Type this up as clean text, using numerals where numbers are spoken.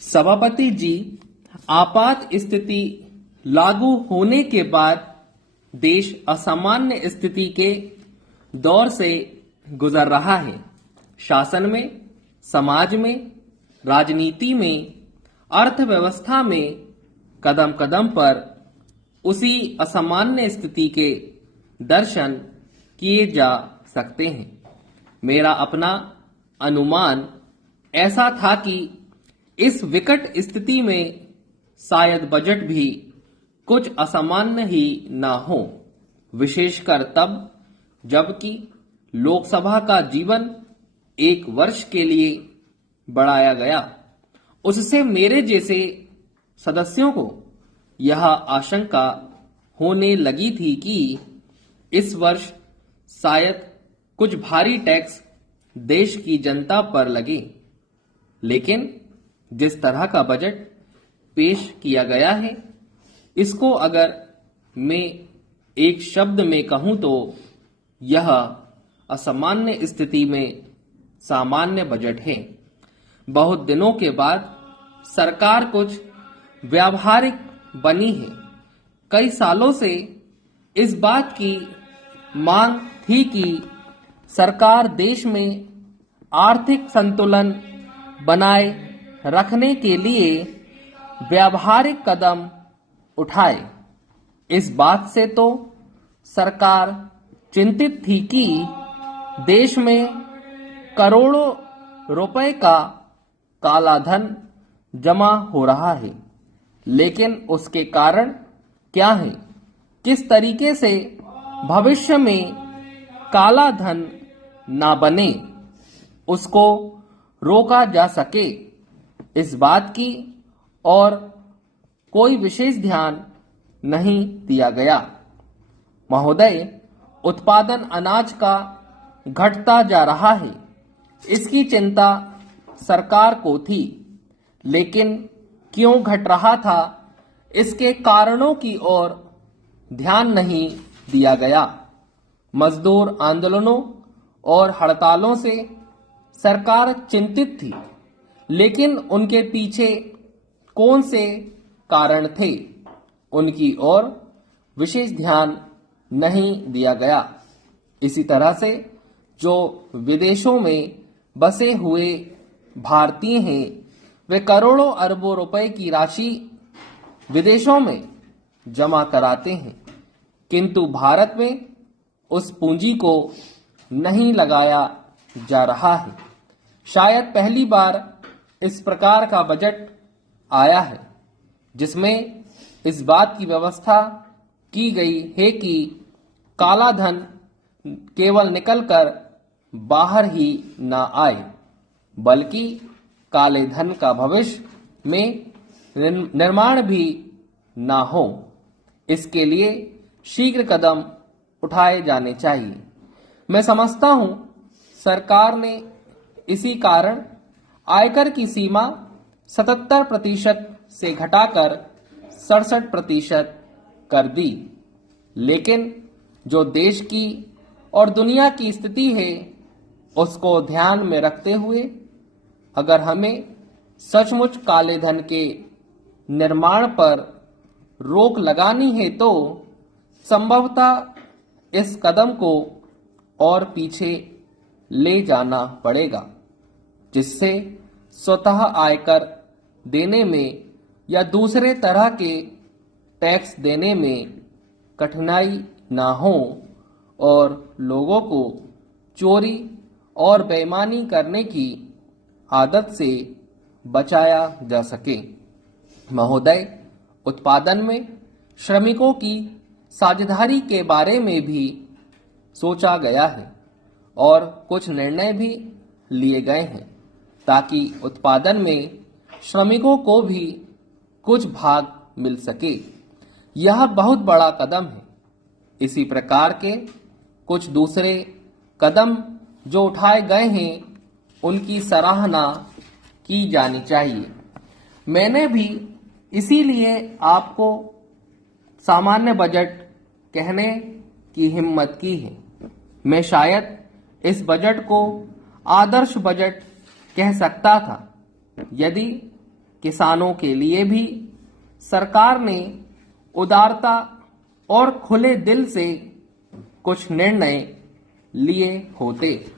सभापति जी, आपात स्थिति लागू होने के बाद देश असामान्य स्थिति के दौर से गुजर रहा है। शासन में, समाज में, राजनीति में, अर्थव्यवस्था में कदम कदम पर उसी असामान्य स्थिति के दर्शन किए जा सकते हैं। मेरा अपना अनुमान ऐसा था कि इस विकट स्थिति में शायद बजट भी कुछ असामान्य ही ना हो, विशेषकर तब जबकि लोकसभा का जीवन 1 वर्ष के लिए बढ़ाया गया। उससे मेरे जैसे सदस्यों को यह आशंका होने लगी थी कि इस वर्ष शायद कुछ भारी टैक्स देश की जनता पर लगे। लेकिन जिस तरह का बजट पेश किया गया है, इसको अगर मैं एक शब्द में कहूं तो यह असामान्य स्थिति में सामान्य बजट है। बहुत दिनों के बाद सरकार कुछ व्यावहारिक बनी है। कई सालों से इस बात की मांग थी कि सरकार देश में आर्थिक संतुलन बनाए रखने के लिए व्यावहारिक कदम उठाए। इस बात से तो सरकार चिंतित थी कि देश में करोड़ों रुपए का काला धन जमा हो रहा है। लेकिन उसके कारण क्या है? किस तरीके से भविष्य में काला धन ना बने, उसको रोका जा सके, इस बात की और कोई विशेष ध्यान नहीं दिया गया। महोदय, उत्पादन अनाज का घटता जा रहा है, इसकी चिंता सरकार को थी। लेकिन क्यों घट रहा था, इसके कारणों की ओर ध्यान नहीं दिया गया। मजदूर आंदोलनों और हड़तालों से सरकार चिंतित थी, लेकिन उनके पीछे कौन से कारण थे, उनकी ओर विशेष ध्यान नहीं दिया गया। इसी तरह से जो विदेशों में बसे हुए भारतीय हैं, वे करोड़ों अरबों रुपए की राशि विदेशों में जमा कराते हैं, किंतु भारत में उस पूंजी को नहीं लगाया जा रहा है। शायद पहली बार इस प्रकार का बजट आया है जिसमें इस बात की व्यवस्था की गई है कि काला धन केवल निकलकर बाहर ही ना आए, बल्कि काले धन का भविष्य में निर्माण भी ना हो। इसके लिए शीघ्र कदम उठाए जाने चाहिए। मैं समझता हूं सरकार ने इसी कारण आयकर की सीमा 77% से घटाकर 67% कर दी। लेकिन जो देश की और दुनिया की स्थिति है, उसको ध्यान में रखते हुए अगर हमें सचमुच काले धन के निर्माण पर रोक लगानी है तो संभवतः इस कदम को और पीछे ले जाना पड़ेगा, जिससे स्वतः आयकर देने में या दूसरे तरह के टैक्स देने में कठिनाई ना हो और लोगों को चोरी और बेईमानी करने की आदत से बचाया जा सके। महोदय, उत्पादन में श्रमिकों की साझेदारी के बारे में भी सोचा गया है और कुछ निर्णय भी लिए गए हैं ताकि उत्पादन में श्रमिकों को भी कुछ भाग मिल सके। यह बहुत बड़ा कदम है। इसी प्रकार के कुछ दूसरे कदम जो उठाए गए हैं, उनकी सराहना की जानी चाहिए। मैंने भी इसीलिए आपको सामान्य बजट कहने की हिम्मत की है। मैं शायद इस बजट को आदर्श बजट कह सकता था यदि किसानों के लिए भी सरकार ने उदारता और खुले दिल से कुछ निर्णय लिए होते।